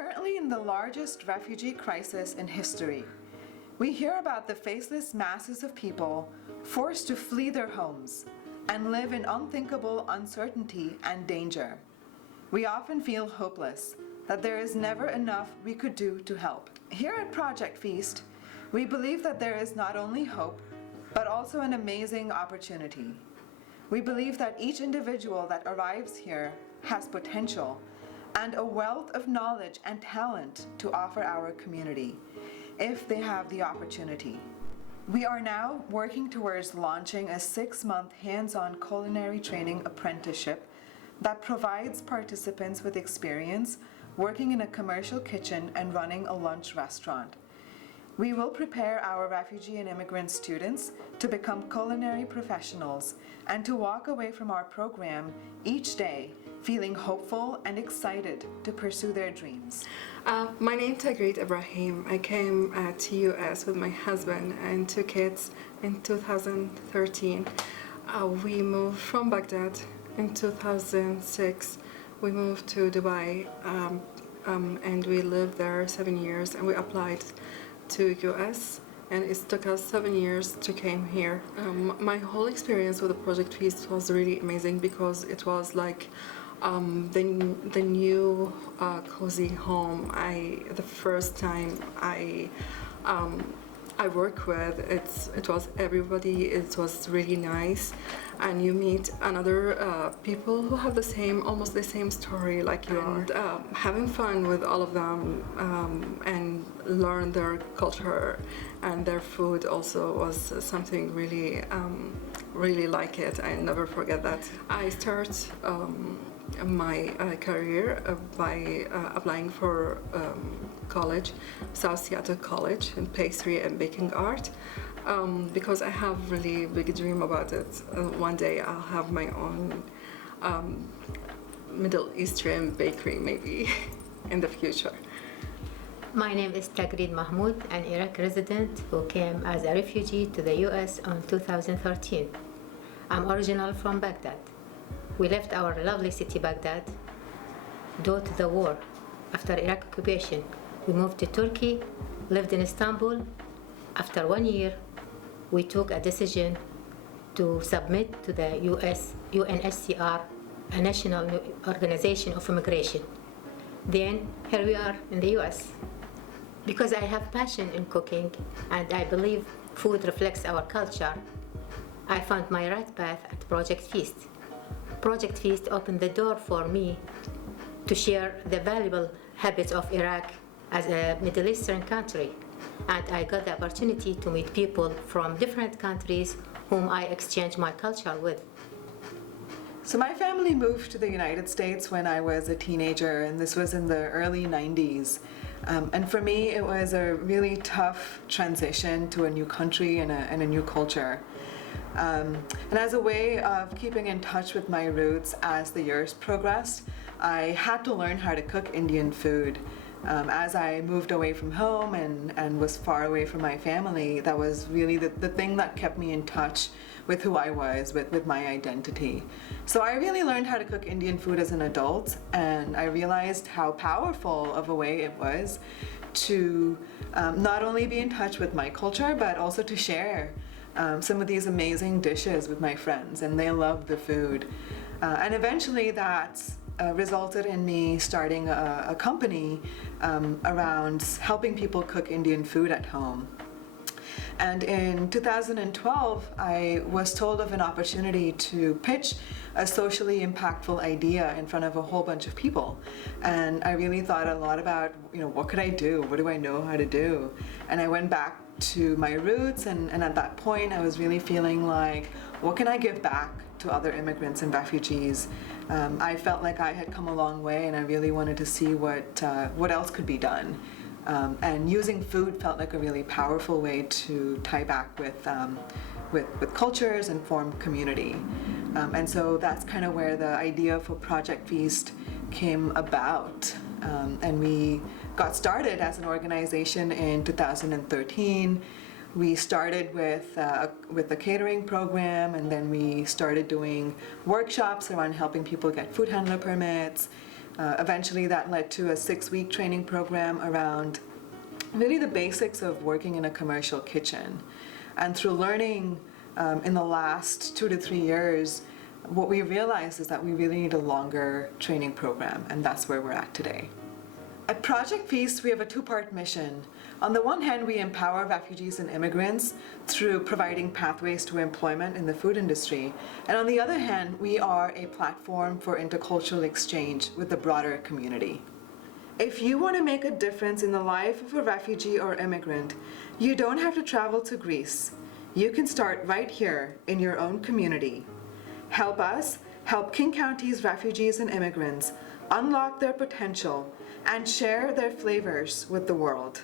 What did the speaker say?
currently in the largest refugee crisis in history. We hear about the faceless masses of people forced to flee their homes and live in unthinkable uncertainty and danger. We often feel hopeless, that there is never enough we could do to help. Here at Project Feast, we believe that there is not only hope, but also an amazing opportunity. We believe that each individual that arrives here has potential and a wealth of knowledge and talent to offer our community, if they have the opportunity. We are now working towards launching a 6-month hands-on culinary training apprenticeship that provides participants with experience working in a commercial kitchen and running a lunch restaurant. We will prepare our refugee and immigrant students to become culinary professionals and to walk away from our program each day feeling hopeful and excited to pursue their dreams. My name is Tagreed Ibrahim. I came to US with my husband and 2 kids in 2013. We moved from Baghdad in 2006. We moved to Dubai and we lived there 7 years, and we applied to US, and it took us 7 years to came here. My whole experience with the Project Feast was really amazing because it was like the new cozy home. The first time I work with, it was everybody. It was really nice, and you meet another people who have almost the same story like you are. And, having fun with all of them and learn their culture and their food also was something really, really like it. I never forget that. I start my career by applying for college, South Seattle College in pastry and baking art, because I have really big dream about it. One day I'll have my own Middle Eastern bakery maybe in the future. My name is Tagreed Mahmoud, an Iraq resident who came as a refugee to the US in 2013. I'm original from Baghdad. We left our lovely city Baghdad due to the war. After Iraq occupation, we moved to Turkey, lived in Istanbul. After 1 year, we took a decision to submit to the UNHCR, a national organization of immigration. Then here we are in the US. Because I have passion in cooking and I believe food reflects our culture, I found my right path at Project Feast. Project Feast opened the door for me to share the valuable habits of Iraq as a Middle Eastern country. And I got the opportunity to meet people from different countries whom I exchange my culture with. So my family moved to the United States when I was a teenager, and this was in the early 90s. And for me, it was a really tough transition to a new country and a new culture. And as a way of keeping in touch with my roots as the years progressed, I had to learn how to cook Indian food. As I moved away from home and was far away from my family, that was really the thing that kept me in touch with who I was, with my identity. So I really learned how to cook Indian food as an adult, and I realized how powerful of a way it was to not only be in touch with my culture, but also to share some of these amazing dishes with my friends, and they loved the food. And eventually that resulted in me starting a company around helping people cook Indian food at home. And in 2012, I was told of an opportunity to pitch a socially impactful idea in front of a whole bunch of people. And I really thought a lot about, what could I do? What do I know how to do? And I went back to my roots, and at that point I was really feeling like, what can I give back to other immigrants and refugees? I felt like I had come a long way, and I really wanted to see what else could be done. And using food felt like a really powerful way to tie back with cultures and form community. And so that's kind of where the idea for Project Feast came about. And we got started as an organization in 2013. We started with a catering program, and then we started doing workshops around helping people get food handler permits. Eventually, that led to a 6-week training program around really the basics of working in a commercial kitchen. And through learning in the last 2 to 3 years, what we realized is that we really need a longer training program, and that's where we're at today. At Project Feast, we have a 2-part mission. On the one hand, we empower refugees and immigrants through providing pathways to employment in the food industry. And on the other hand, we are a platform for intercultural exchange with the broader community. If you want to make a difference in the life of a refugee or immigrant, you don't have to travel to Greece. You can start right here in your own community. Help us help King County's refugees and immigrants unlock their potential and share their flavors with the world.